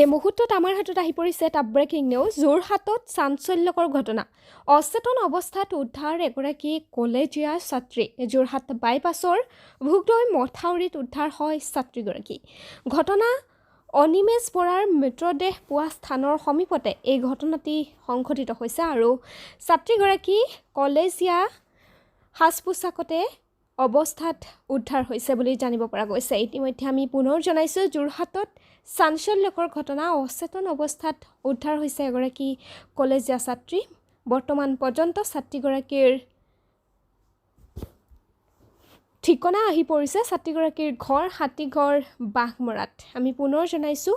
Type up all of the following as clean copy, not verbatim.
এই মুহূৰ্তত আমাৰ হাতত আহি পৰিছে এটা ব্ৰেকিং নিউজ। যোৰহাটত চাঞ্চল্যকৰ ঘটনা। অচেতন অৱস্থাত উদ্ধাৰ এগৰাকী কলেজীয়া ছাত্ৰী। যোৰহাট বাইপাছৰ ভোগদৈ মথাউৰিত উদ্ধাৰ হয় ছাত্ৰীগৰাকী। ঘটনা অনিমেষ বৰাৰ মৃতদেহ পোৱা স্থানৰ সমীপতে এই ঘটনাটি সংঘটিত হৈছে আৰু ছাত্ৰীগৰাকী কলেজীয়া সাজ পোছাকতে অৱস্থাত উদ্ধাৰ হৈছে বুলি জানিব পৰা গৈছে। ইতিমধ্যে আমি পুনৰ জনাইছোঁ, যোৰহাটত চাঞ্চল্যকৰ ঘটনা। অচেতন অৱস্থাত উদ্ধাৰ হৈছে এগৰাকী কলেজীয়া ছাত্ৰী। বৰ্তমান পৰ্যন্ত ছাত্ৰীগৰাকীৰ ঠিকনা আহি পৰিছে। ছাত্ৰীগৰাকীৰ ঘৰ হাতীঘৰ বাঘমৰাত। আমি পুনৰ জনাইছোঁ,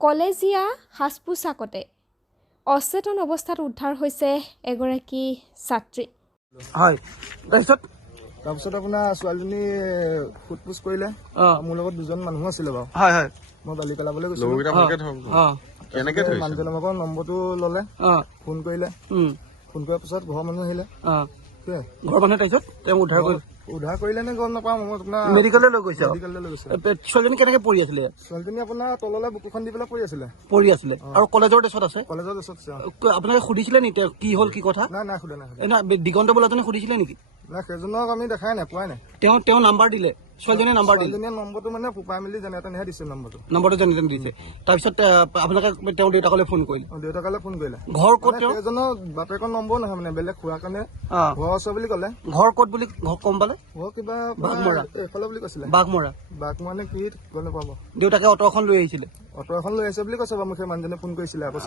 কলেজীয়া সাজ পোছাকতে অচেতন অৱস্থাত উদ্ধাৰ হৈছে এগৰাকী ছাত্ৰী। হয়, তাৰপিছত আপোনাৰ ছোৱালীজনী সোধ-পোছ কৰিলে। মোৰ লগত দুজন মানুহ আছিলে বাৰু। হয় হয়, মই বালি পেলাবলৈ গৈছিলোঁ। মানুহজনৰ ভাগৰ নম্বৰটো ল'লে, ফোন কৰিলে। ফোন কৰাৰ পিছত ঘৰৰ মানুহ আহিলে। ঘৰৰ মানুহে তাৰপিছত তেওঁ উদ্ধাৰ কৰিলে নে গম নাপাওঁ। মই আপোনাৰ মেডিকেললৈ লৈ গৈছে। মেডিকেললৈ লৈ গৈছে। ছোৱালীজনী কেনেকে পৰি আছিলে? ছোৱালীজনী আপোনাৰ তললৈ বুকুখন দি পেলাই পৰি আছিলে। আৰু কলেজৰ ড্ৰেছত আছে? কলেজৰ ড্ৰেছত আছে। আপোনালোকে সুধিছিলে নেকি তেওঁ কি হ'ল কি কথা? নাই সোধা নাই। দিগন্ত বোলাজনে সুধিছিলে নেকি? নাই, সেইজনক আমি দেখাই নাই, পোৱাই নাই। তেওঁ নাম্বাৰ দিলে, ছোৱালীজনীয়ে নাম্বাৰ দিলে। ছোৱালীজনীয়ে নম্বৰটো মানে ফুপাই মেলি যেনে তেনেহে দিছে নম্বৰটো যেনে তেনে দিছে। তাৰপিছত আপোনালোকে তেওঁৰ দেউতাকলৈ ফোন কৰিলে? দেউতাকলৈ ফোন কৰিলে। ঘৰ ক'ত? সেইজনৰ বাপেকৰ নম্বৰ নহয় মানে, বেলেগ খোৱাৰ কাৰণে ঘৰ আছে বুলি ক'লে। ঘৰ ক'ত বুলি গম পালে? ঘৰ কিবা বাঘমৰা এইফালে বুলি কৈছিলে। বাঘমৰা নে কি গম নাপাব। দেউতাকে অটো এখন লৈ আহিছিলে? অটো এখন লৈ আহিছে বুলি কৈছে বাৰু। মোক সেই মানুহজনে ফোন কৰিছিলে আকৌ।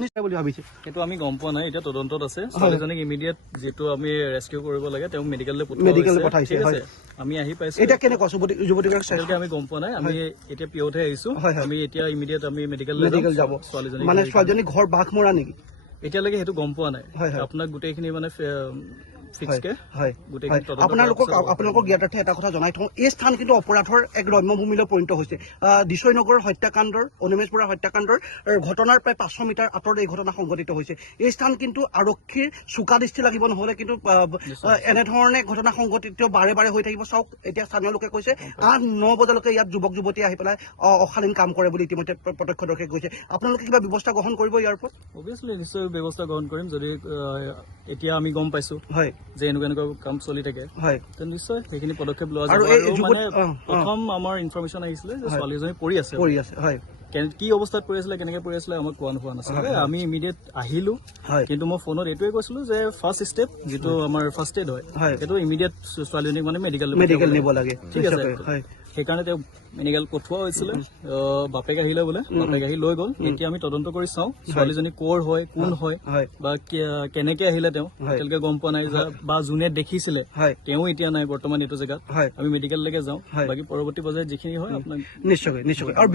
নিশ্চয় বুলি ভাবিছে। সেইটো আমি গম পোৱা নাই, এতিয়া তদন্তত আছে। ছোৱালীজনীক ইমিডিয়েট যিটো আমি ৰেস্কিউ কৰিব লাগে তেওঁক মেডিকেললৈ পঠাইছে। আমি আহি পাইছো। এতিয়া কেনেকুৱা যুৱতীগৰাকী আমি গম পোৱা নাই। আমি এতিয়া পিয়তহে আহিছো। আমি এতিয়া ইমিডিয়েট আমি মেডিকেল যাব। ছোৱালীজনী মানে ছোৱালীজনী ঘৰ বাঘমৰা নেকি? এতিয়ালৈকে সেইটো গম পোৱা নাই। আপোনাক গোটেইখিনি মানে আপোনালোকক জ্ঞাতাৰ্থে এটা কথা জনাই থওঁ, এই স্থান কিন্তু অপৰাধৰ এক ৰম্যভূমিলৈ পৰিণত হৈছে। দিছৈনগৰ হত্যাকাণ্ডৰ, অনিমেষ বৰা হত্যাকাণ্ডৰ ঘটনাৰ প্ৰায় 500 মিটাৰ আঁতৰত এই ঘটনা সংঘটিত হৈছে। এই স্থান কিন্তু আৰক্ষীৰ চোকা দৃষ্টি লাগিব, নহলে কিন্তু এনেধৰণে ঘটনা সংঘটিত বাৰে বাৰে হৈ থাকিব। চাওক, এতিয়া স্থানীয় লোকে কৈছে 8-9 বজালৈকে ইয়াত যুৱক যুৱতী আহি পেলাই অশালীন কাম কৰে বুলি ইতিমধ্যে প্ৰত্যক্ষদৰ্শীয়ে কৈছে। আপোনালোকে কিবা ব্যৱস্থা গ্ৰহণ কৰিব ইয়াৰ ওপৰত? অভিয়াছলি নিশ্চয় ব্যৱস্থা গ্ৰহণ কৰিম। যদি এতিয়া আমি গম পাইছো যে এনেকুৱা কাম চলি থাকে, নিশ্চয় সেইখিনি পদক্ষেপ লোৱা যাব। মানে প্ৰথম আমাৰ ইনফৰমেশ্যন আহিছিলে যে ছোৱালীজনী পৰি আছে। কি অৱস্থাত পৰি আছিলে, কেনেকে পৰি আছিলে আমাক কোৱা নোপোৱা নাছিলে। আমি ইমিডিয়েট আহিলো, কিন্তু মই ফোনত এইটোৱে কৈছিলো যে ফাৰ্ষ্ট ষ্টেপ যিটো আমাৰ ফাৰ্ষ্ট এড হয়, সেইটো ইমিডিয়েট ছোৱালীজনীক মানে মেডিকেল নিব লাগে। ঠিক আছে, সেইকাৰণে তেওঁ মেডিকেল পঠোৱা হৈছিলে। বাপেক আহিলে বোলে, বাপেক আহি লৈ গ'ল। এতিয়া আমি তদন্ত কৰি চাওঁ ছোৱালীজনী কৰ হয়, কোন হয়, বা কেনেকে আহিলে তেওঁ এতিয়ালৈকে গম পোৱা নাই, বা যোনে দেখিছিলে তেওঁ এতিয়া নাই বৰ্তমান এইটো জেগাত। আমি মেডিকেললৈকে যাওঁ, বাকী পৰৱৰ্তী পৰ্যায়ত যিখিনি হয় আপোনাক নিশ্চয়। আৰু